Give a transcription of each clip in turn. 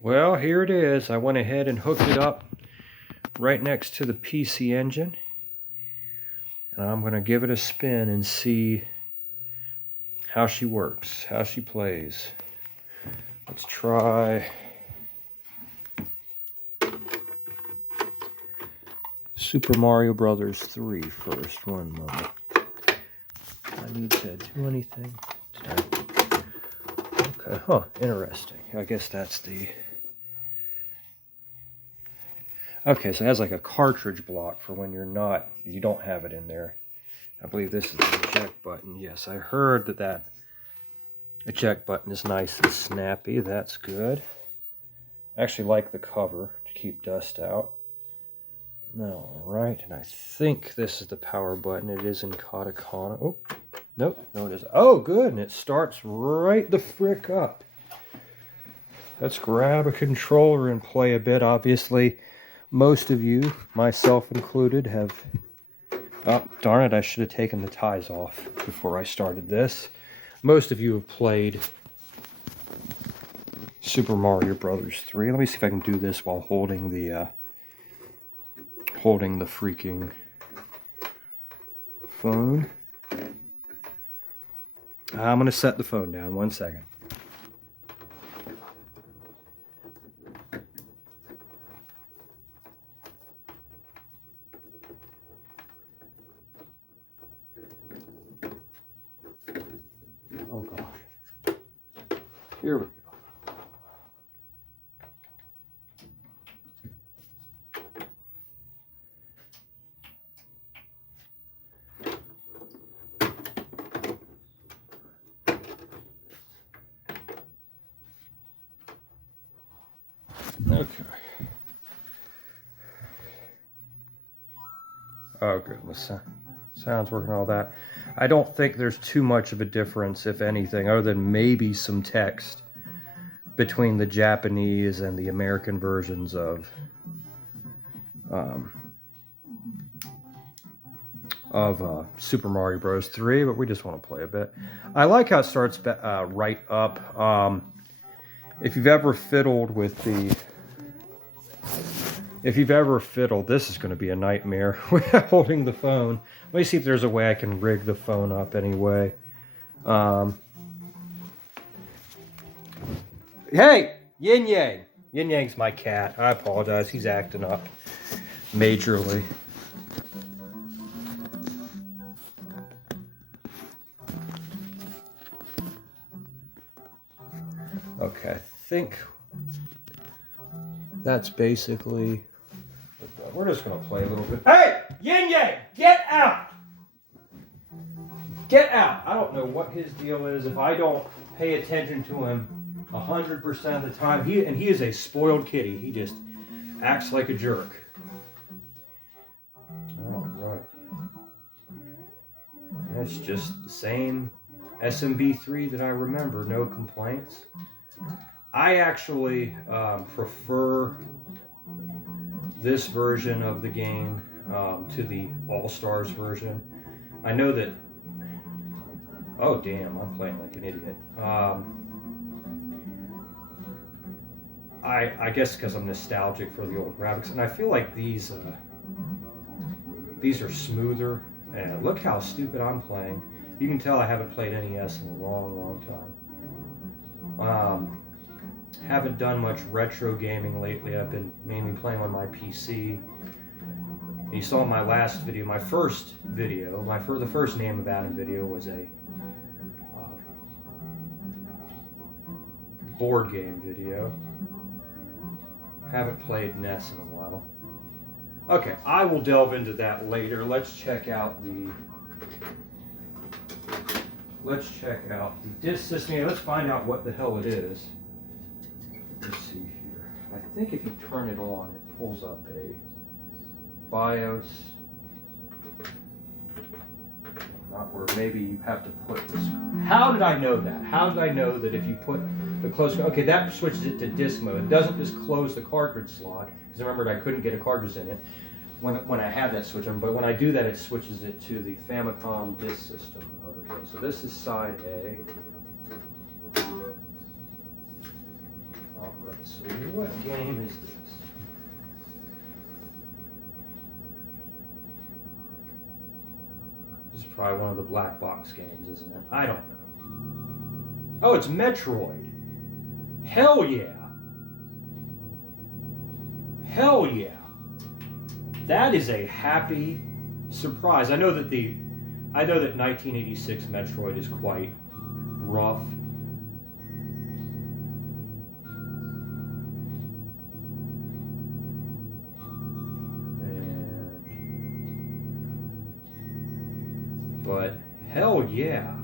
Well, here it is. I went ahead and hooked it up right next to the PC Engine. And I'm going to give it a spin and see how she works, how she plays. Let's try Super Mario Brothers 3 first. One moment. I need to do anything. Okay, huh, interesting. I guess that's the... Okay, so it has like a cartridge block for when you don't have it in there. I believe this is the eject button. Yes, I heard that eject button is nice and snappy. That's good. I actually like the cover to keep dust out. All right, and I think this is the power button. It is in katakana. Oh, nope, no it isn't. Oh, good, and it starts right the frick up. Let's grab a controller and play a bit. Obviously, most of you, myself included, have... Oh, darn it, I should have taken the ties off before I started this. Most of you have played Super Mario Brothers 3. Let me see if I can do this while holding the freaking phone. I'm going to set the phone down. 1 second. Oh gosh. Here we go. Okay. Oh, good. The sound's working, all that. I don't think there's too much of a difference, if anything, other than maybe some text between the Japanese and the American versions of Super Mario Bros. 3, but we just want to play a bit. I like how it starts right up. If you've ever fiddled with the... If you've ever fiddled, this is going to be a nightmare with holding the phone. Let me see if there's a way I can rig the phone up anyway. Hey! Yin Yang! Yin Yang's my cat. I apologize. He's acting up majorly. Okay, I think that's basically... We're just going to play a little bit. Hey! Yin Yang! Get out! Get out! I don't know what his deal is. If I don't pay attention to him 100% of the time, he is a spoiled kitty. He just acts like a jerk. All right. That's just the same SMB3 that I remember. No complaints. I actually prefer this version of the game to the All-Stars version. I know that... Oh, damn, I'm playing like an idiot. I guess because I'm nostalgic for the old graphics, and I feel like these are smoother. And look how stupid I'm playing. You can tell I haven't played NES in a long, long time. Haven't done much retro gaming lately. I've been mainly playing on my PC. You saw my last video, my first video, the first Name of Adam video was a board game video. Haven't played NES in a while. Okay, I will delve into that later. Let's check out the disk system. Let's find out what the hell it is. Let's see here. I think if you turn it on, it pulls up a BIOS. Not where maybe you have to put this. How did I know that? How did I know that if you put the close... Okay, that switches it to disk mode. It doesn't just close the cartridge slot, because I remembered I couldn't get a cartridge in it when I had that switch on. But when I do that, it switches it to the Famicom disk system mode. Okay, so this is side A. All right. so what game is this? This is probably one of the black box games, isn't it? I don't know. Oh, it's Metroid. Hell yeah. Hell yeah. That is a happy surprise. I know that 1986 Metroid is quite rough. But hell yeah.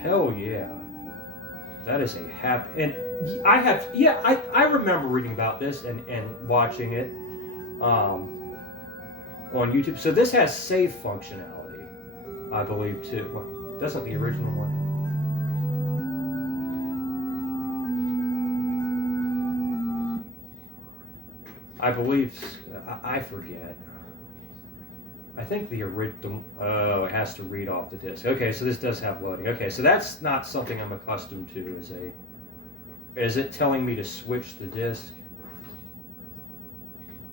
Hell yeah. That is a happy, and I remember reading about this and watching it on YouTube. So this has save functionality, I believe, too. Well, doesn't the original one? I believe, I forget. I think the original, oh, it has to read off the disc. Okay, so this does have loading. Okay, so that's not something I'm accustomed to is it telling me to switch the disc?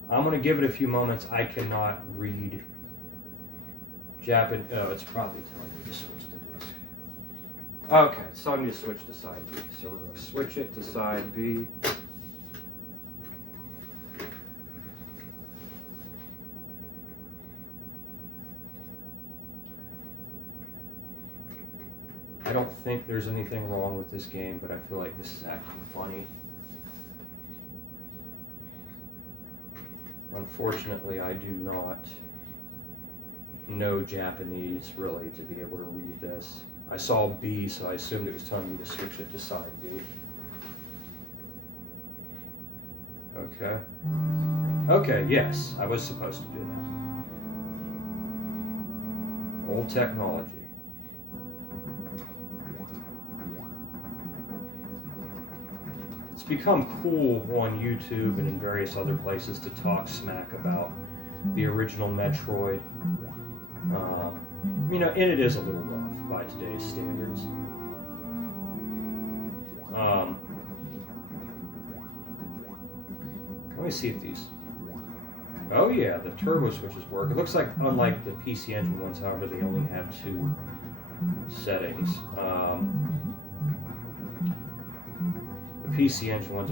I'm going to give it a few moments. I cannot read Japan. Oh, it's probably telling me to switch the disc. Okay, so I'm going to switch to side B. So we're going to switch it to side B. I don't think there's anything wrong with this game, but I feel like this is acting funny. Unfortunately, I do not know Japanese, really, to be able to read this. I saw B, so I assumed it was telling me to switch it to side B. Okay. Okay, yes, I was supposed to do that. Old technology. It's become cool on YouTube and in various other places to talk smack about the original Metroid. And it is a little rough by today's standards. Let me see if these... Oh yeah, the turbo switches work. It looks like, unlike the PC Engine ones, however, they only have 2 settings. PC Engine ones,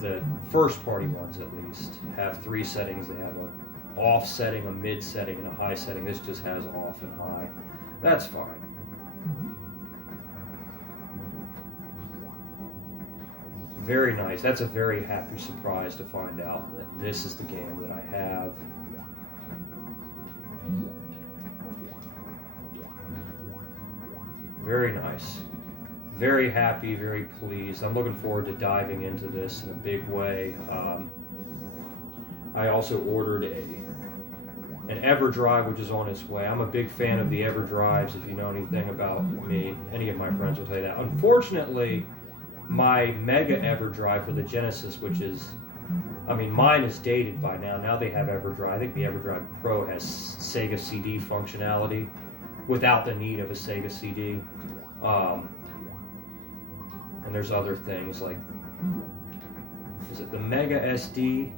the first party ones at least, have 3 settings. They have an off setting, a mid setting, and a high setting. This just has off and high. That's fine. Very nice. That's a very happy surprise to find out that this is the game that I have. Very nice. Very happy, very pleased. I'm looking forward to diving into this in a big way. I also ordered an EverDrive, which is on its way. I'm a big fan of the EverDrives. If you know anything about me, any of my friends will tell you that. Unfortunately, my Mega EverDrive for the Genesis, which is, mine is dated by now. Now they have EverDrive. I think the EverDrive Pro has Sega CD functionality without the need of a Sega CD. And there's other things like, is it the Mega SD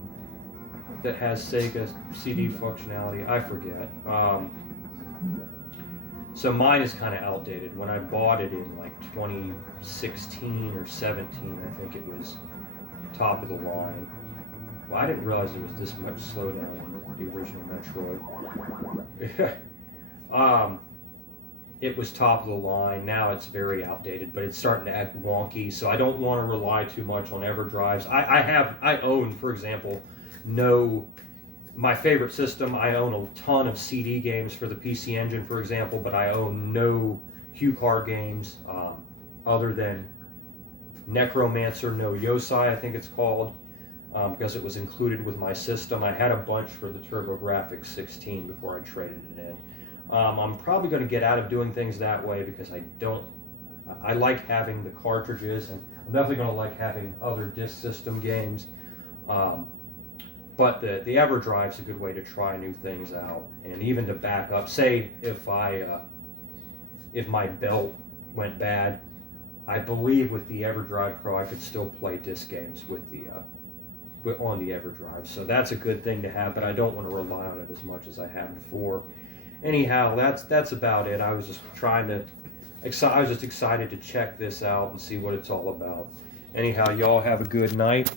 that has Sega CD functionality? I forget. So mine is kind of outdated. When I bought it in like 2016 or 17, I think it was top of the line. Well, I didn't realize there was this much slowdown in the original Metroid. It was top of the line. Now it's very outdated, but it's starting to act wonky. So I don't want to rely too much on EverDrives. I own, for example, my favorite system. I own a ton of CD games for the PC Engine, for example, but I own no HuCard games other than Necromancer no Yosai, I think it's called, because it was included with my system. I had a bunch for the TurboGrafx 16 before I traded it in. I'm probably going to get out of doing things that way because I like having the cartridges, and I'm definitely going to like having other disk system games. But the EverDrive's a good way to try new things out, and even to back up. Say if my belt went bad, I believe with the EverDrive Pro, I could still play disc games with the on the EverDrive. So that's a good thing to have, but I don't want to rely on it as much as I have before. Anyhow, that's about it. I was just I was just excited to check this out and see what it's all about. Anyhow, y'all have a good night.